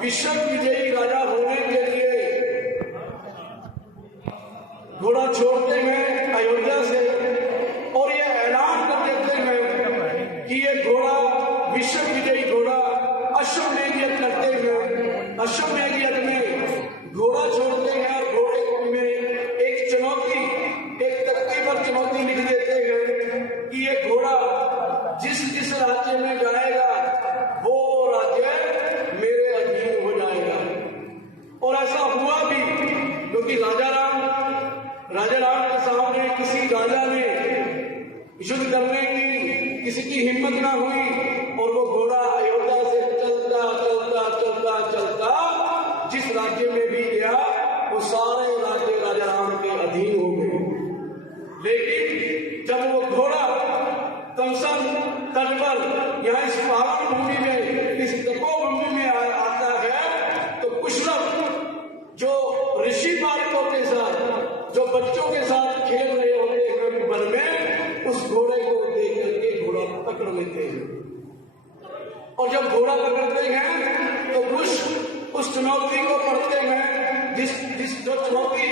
विश्व विजयी राजा होने के लिए घोड़ा छोड़ते हैं अयोध्या से और ये ऐलान कर देते हैं कि ये घोड़ा विश्व विजयी घोड़ा अश्वमेध यज्ञ करते हैं। अश्वमेध यज्ञ में घोड़ा छोड़ते हैं और घोड़े में एक चुनौती, एक तख्ती पर चुनौती लिख देते हैं कि ये घोड़ा जिस जिस राज्य में जाएगा वो राज्य मेरे अधीन हो जाएगा। और ऐसा हुआ भी, क्योंकि राजा राम के सामने किसी राजा ने युद्ध करने की किसी की हिम्मत ना हुई और वो घोड़ा अयोध्या से चलता चलता चलता चलता जिस राज्य में भी गया वो सारे राज्य राजा राम के अधीन हो गए। लेकिन जब वो घोड़ा तमसा तट पर यहाँ इस पावन भूमि में, इस तपोभूमि में आता है तो कुछ लोग जो ऋषि बालकों के साथ, जो बच्चों के साथ खेल रहे होते हैं वन में, उस घोड़े को देख करके घोड़ा पकड़ लेते हैं। और जब घोड़ा पकड़ते हैं तो कुछ उस चुनौती को पढ़ते हैं जिस जो चुनौती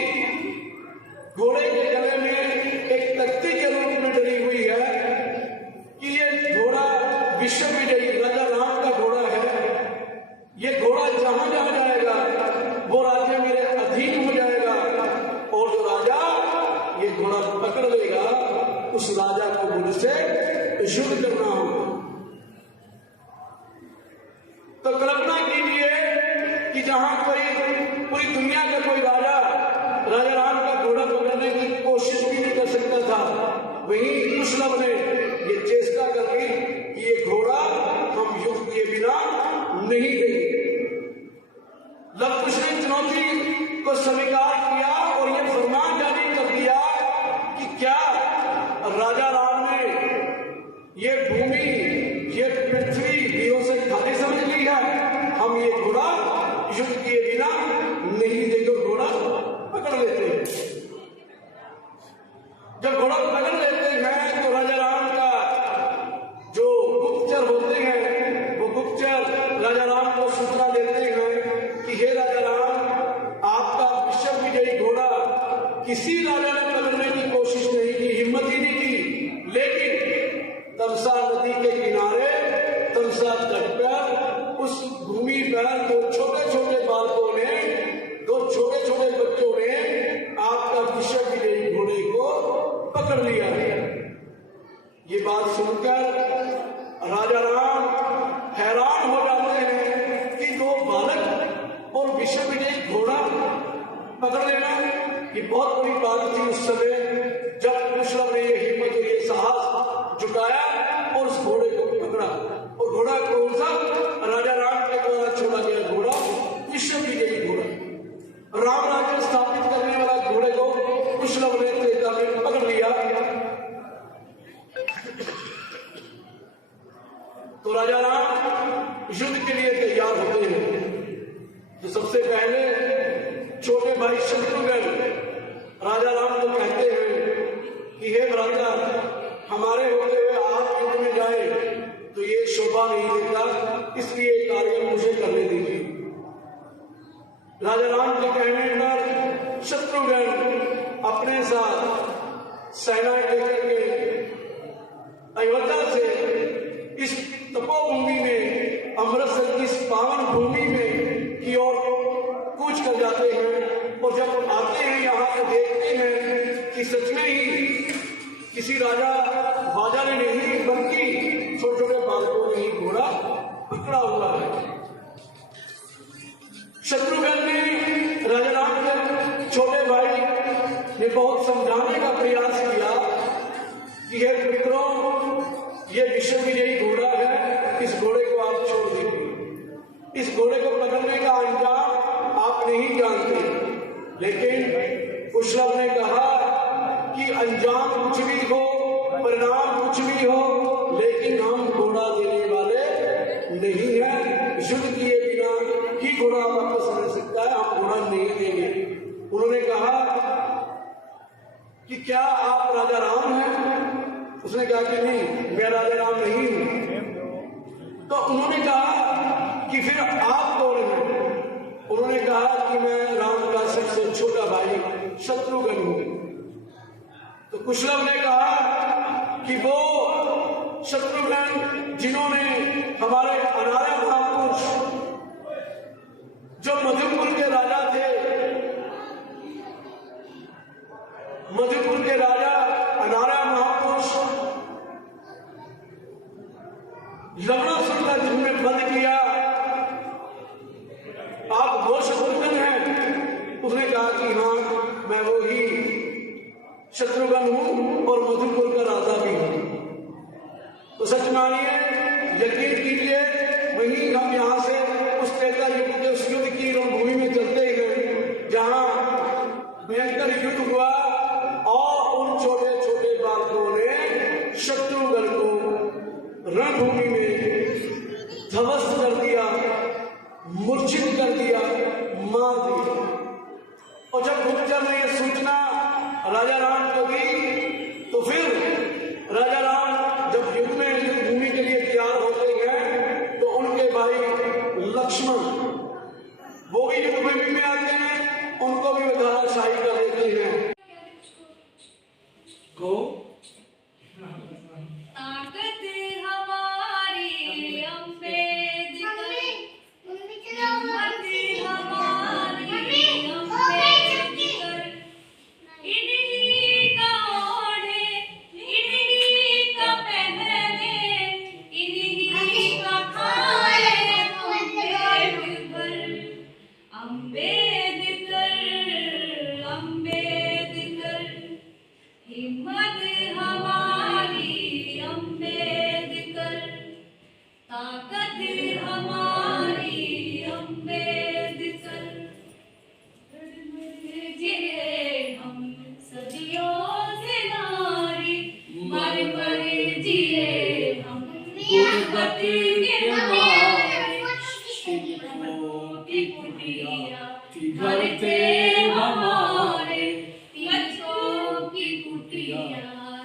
घोड़े के गले में एक तख्ती के रूप में डली हुई है कि ये घोड़ा विश्व विजयी राजा राम का घोड़ा है। ये घोड़ा जहां जहां जाएगा वो राज्य मेरे अधीन हो जाएगा और जो राजा ये घोड़ा पकड़ लेगा उस राजा को मुझसे युद्ध करना होगा। तो कल्पना कीजिए कि जहां पूरी दुनिया का कोई राजा राम का घोड़ा पकड़ने की कोशिश भी नहीं कर सकता था, वहीं कुशलभ ने ये चेष्टा कर ली कि ये घोड़ा हम युद्ध के बिना नहीं देंगे। लव कुश ने चुनौती को स्वीकार किया और ये फरमान जारी कर दिया कि क्या राजा राम ने ये भूमि, ये पृथ्वी वीरों से खाली समझ ली है, हम ये घोड़ा युद्ध किए बिना नहीं देंगे। घोड़ा पकड़ लेते हैं। जब घोड़ा पकड़ लेते हैं तो राजा राम का जो गुप्तचर होते हैं वो गुप्तचर राजा राम को सूचना देते हैं कि हे राजा राम, आपका विश्व विजयी घोड़ा किसी राजा ने पकड़ने की कोशिश नहीं की, हिम्मत ही नहीं की, लेकिन तमसा नदी के किनारे तमसा तट पर उस भूमि पर दो छोटे छोटे बालकों ने, दो छोटे छोटे बच्चों ने आपका विश्व विजयी घोड़े को पकड़ लिया है। ये बात सुनकर राजा राम हैरान हो जाते हैं कि दो बालक और विश्व विजयी घोड़ा पकड़ लेना ये बहुत बड़ी बात थी उस समय। जब कुशलभ ने ये हिम्मत और ये साहस जुटाया और उस घोड़े को पकड़ा, और घोड़ा कौन सा? राजा राम के द्वारा छोड़ा गया घोड़ा, विश्व विजयी घोड़ा, राम राज्य स्थापित करने वाला घोड़े को कुशलभ ने त्रेता में पकड़ लिया। तो राजा राम युद्ध के लिए तैयार होते हैं। तो सबसे पहले छोटे भाई शत्रुघ्न राजा राम को कहते हैं कि हे राजा, हमारे होते हुए आप युद्ध में जाए तो ये शोभा नहीं देता, इसलिए कार्य मुझे करने दीजिए। राजा राम के कहने पर शत्रुघ्न अपने साथ सेना लेकर के अयोध्या से इस तपोभूमि में, अमृतसर की इस पावन भूमि में की ओर कूच कर जाते हैं। और जब आते हैं यहाँ तो देखते हैं कि सच में ही किसी राजा बाजा ने नहीं, बल्कि छोटे छोटे बालकों ने ही घोड़ा पकड़ा हुआ है। शत्रुघ्न ने राजा राम के छोटे भाई ने बहुत समझाने का प्रयास किया कि हे मित्रों, ये विश्व विजयी घोड़ा है, इस घोड़े को आप छोड़ दीजिए। इस घोड़े को पकड़ने का अंजाम आप नहीं जानते। लेकिन कुशलभ ने कहा कि अंजाम कुछ भी हो, परिणाम कुछ भी हो, लेकिन हम घोड़ा देने वाले नहीं हैं। युद्ध किए बिना ही घोड़ा वापस मिल सकता है, हम घोड़ा नहीं देंगे। उन्होंने कहा कि क्या आप राजा राम हैं? उसने कहा कि नहीं, मैं राजा राम नहीं हूं। तो उन्होंने कहा कि फिर आप कौन हैं? शत्रुघ्न हो। तो कुछ लोग ने कहा कि वो शत्रुघ्न जिन्होंने हमारे अनार्य महापुरुष जो मधुपुर के राजा थे, मधुपुर के राजा अनार्य महापुरुष लवणासुर का जिनने बंद किया, आप वो शत्रुघ्न हैं? उसने कहा कि हाँ, मैं वो ही शत्रुघ्न हूं और मधुपुर का राजा भी हूं। तो सच मानिए, यकीन कीजिए, वहीं हम यहां से उस त्रेता युग के उस युद्ध की रणभूमि में चलते हैं जहां भयंकर युद्ध हुआ और उन छोटे छोटे बालकों ने शत्रुघ्न को रणभूमि में ध्वस्त कर दिया, मूर्छित कर दिया, मार दिया। और जब गुप्तचर ने यह सूचना राजा राम को दी तो फिर राजा राम जब युद्ध में युद्ध भूमि के लिए तैयार होते हैं तो उनके भाई लक्ष्मण वो भी युद्ध भूमि में आते हैं, उनको भी धराशायी कर देते हैं। को ताकत हमारी अम्बेडकर, हिम्मत हमारी अम्बेडकर, इन्हीं का ओढ़े, इन्हीं का पहने, इन्हीं का खाए अम्बेडकर, अम्बेडकर, अम्बेडकर, हिम्मत हमारी अम्बेडकर, ताकत हमारी अम्बेडकर, जिए हम सदियों से नारी, मर मर जिए हम गुर्बत के मारे, शिल्पों की कुटिया घर थे हमारे, कच्चों की कुटिया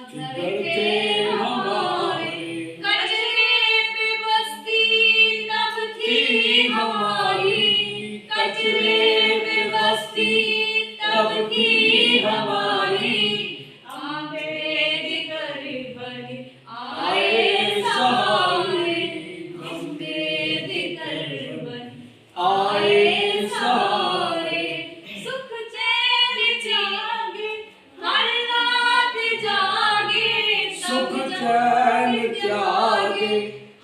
घर थे हमारे, कचरे पे बस्ती तब थी हमारी, कचरे पे बस्ती तब थी हमारी, अम्बेडकर बने आए सहारे, अम्बेडकर बने आए सहारे, सुख चैन जागे हर रात जागे, सुख चैन जागे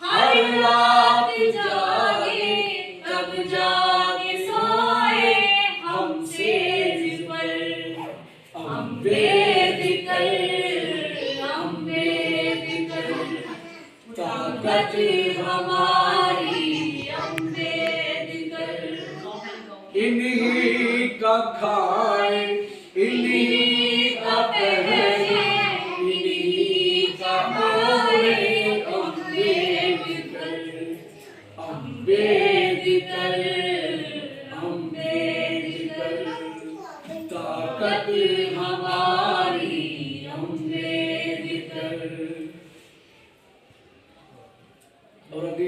हर रात जागे, तब जागे सोए हम सेज पर, अम्बेडकर, अम्बेडकर, ताकत हमारी अम्बेडकर, इन्हीं का खाए, इन्हीं का पहने, इन्हीं का मोड़े, अम्बेडकर, अम्बेडकर, अम्बेडकर, ताकत हमारी अम्बेडकर। और अभी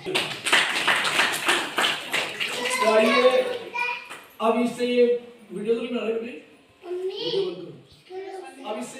तो आइए, अब इससे ये वीडियो तो नहीं बना रहे, वीडियो बंद करो। अब इससे